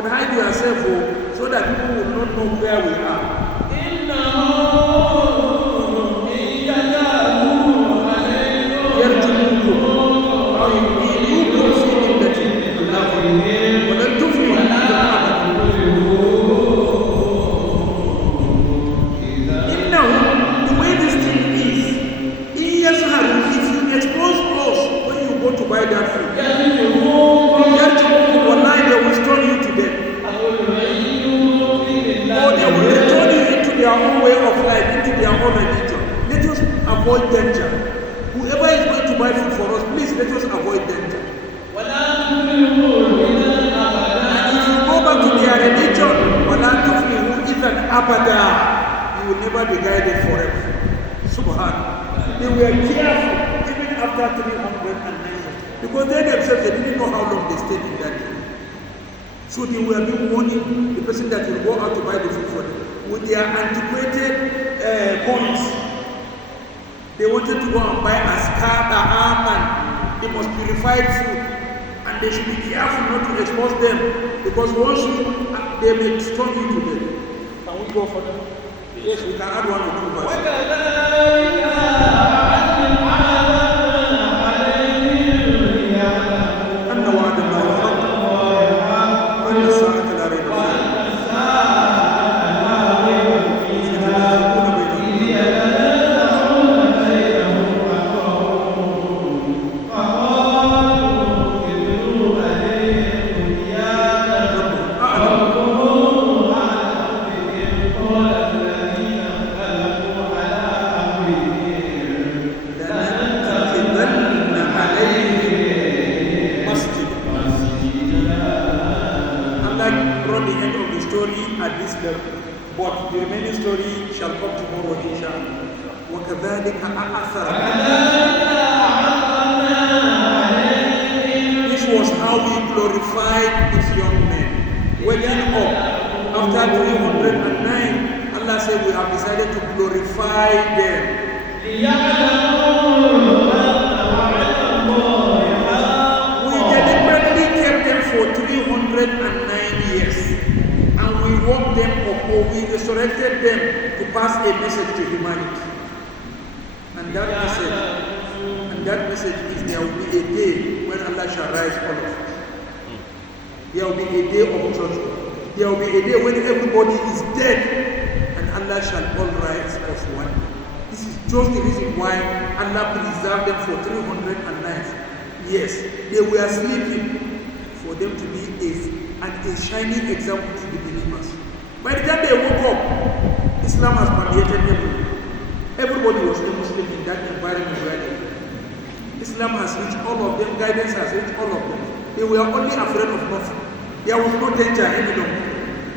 But hide yourself so that people will not know where we are. Avoid danger. Whoever is going to buy food for us, please let us avoid danger. And if you go back to their religion, you will never be guided forever. Subhanallah. They were careful even after 309 years. Because they themselves, they didn't know how long they stayed in that day. So they were being warning the person that will go out to buy the food for them with their antiquated coins. They wanted to go and buy a scarf, a armband, the most purified food. And they should be careful not to expose them, because once they may stone you to death. Can we go for them? Yes, we can add 1 or 2 verses. But the remaining story shall come tomorrow, inshallah. وَكَذَلِكَ أَعْثَرْنَا. This was how we glorified these young men. Waking up after 309, Allah said we have decided to glorify them. We deliberately kept them for 309 years. We woke them up, or we resurrected them to pass a message to humanity. And that message is there will be a day when Allah shall rise all of us. There will be a day of judgment. There will be a day when everybody is dead and Allah shall all rise as one. This is just the reason why Allah preserved them for 309 years. They were sleeping for them to be a shining example to the believers. By the time they woke up, Islam has permeated everywhere. Everybody was a Muslim in that environment where they were. Islam has reached all of them, guidance has reached all of them. They were only afraid of nothing. There was no danger any longer.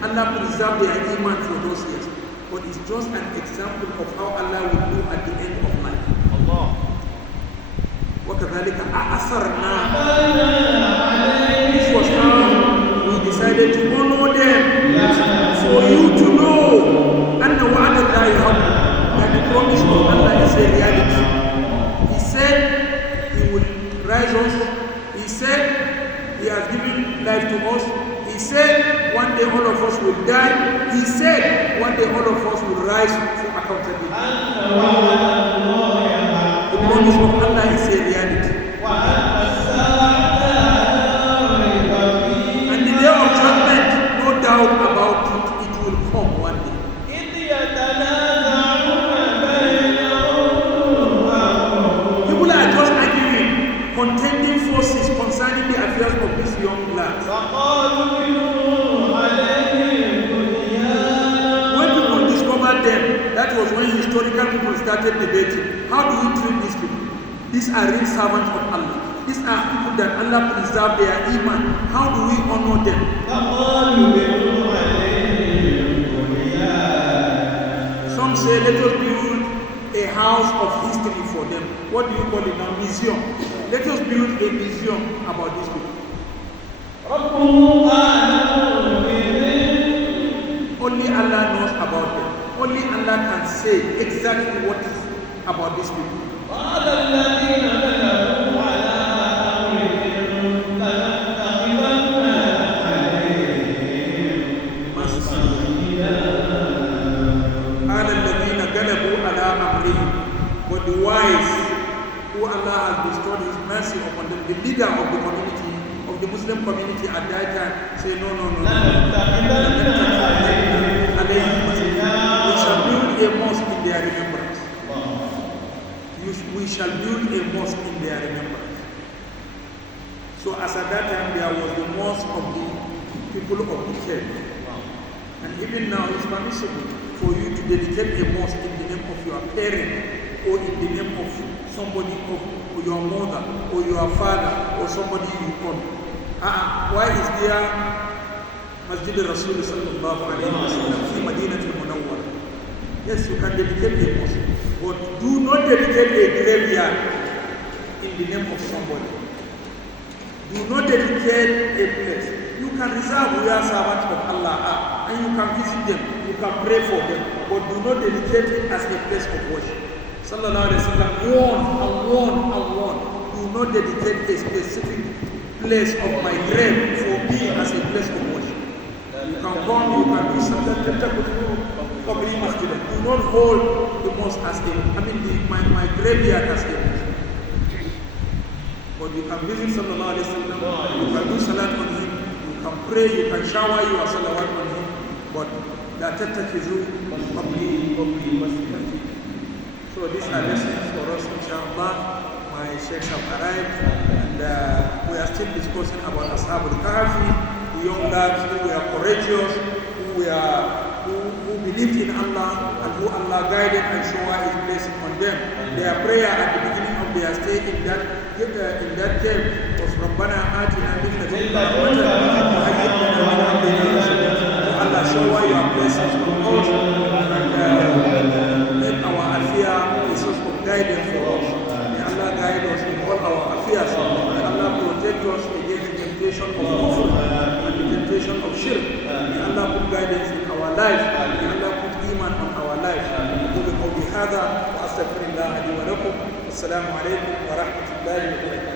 Allah preserved their iman for those years. But it's just an example of how Allah will do at the end of life. Allah. وَكَذَلِكَ أَعْثَرْنَا. This was how we decided to honor them, for you to know أَنَّ وَعْدَ اللَّهِ حَقٌّ, that the promise of Allah is a reality. He said He will rise us. He said He has given life to us. He said one day all of us will die. He said one day all of us will rise for accountability. The promise of Allah is a reality. Doubt about it, it will come one day. People are just arguing, contending forces concerning the affairs of this young lad. When people discovered them, that was when historical people started debating. How do we treat these people? These are real servants of Allah. These are people that Allah preserved their iman. How do we honor them? Some say let us build a house of history for them. What do you call it now? Museum. Let us build a museum about these people. Only Allah knows about them. Only Allah can say exactly what is about these people. showed his mercy upon them. The leader of the community, of the Muslim community at that time, say, no. We shall build a mosque in their remembrance. We shall build a mosque in their remembrance. So as at that time, there was the mosque of the people of the cave. And even now, it's permissible for you to dedicate a mosque in the name of your parent, or in the name of somebody, of your mother, or your father, or somebody you own. Why is there Masjid al-Rasul sallallahu alayhi wa sallam fi Madinat al-Munawwara? Yes, you can dedicate a mosque, but do not dedicate a graveyard in the name of somebody. Do not dedicate a place. You can reserve where servants of Allah are, and you can visit them, you can pray for them, but do not dedicate it as a place of worship. Sallallahu alayhi wa sallam warn. Do not dedicate a specific place of my grave for me as a place of worship. You can come, you can do something. Do not hold the mosque as my graveyard as a mosque. But you can visit Sallallahu Alaihi Wasallam, you can do salat on him, you can pray, you can shower your salawat on him, but la tattakizu qabli masjid. So these are lessons for us, inshallah. My sheikhs have arrived, and we are still discussing about Ashab al-Kahfi, the young lads who were courageous, who believed in Allah, and who Allah guided and showered His blessing on them. Their prayer at the beginning of their stay in that cave was Rabbana atina min ladunka rahmatan wa hayyi' lana min amrina rashada. Allah shower your blessings on us and make our affair a source of guidance for us. May Allah guide us in all our affairs. May Allah protect us against the temptation of kufr and the temptation of shirk. May Allah put guidance in our life. May Allah put iman on our life. أقول قولي هذا وأستغفر الله لي ولكم. السلام عليكم ورحمة الله وبركاته.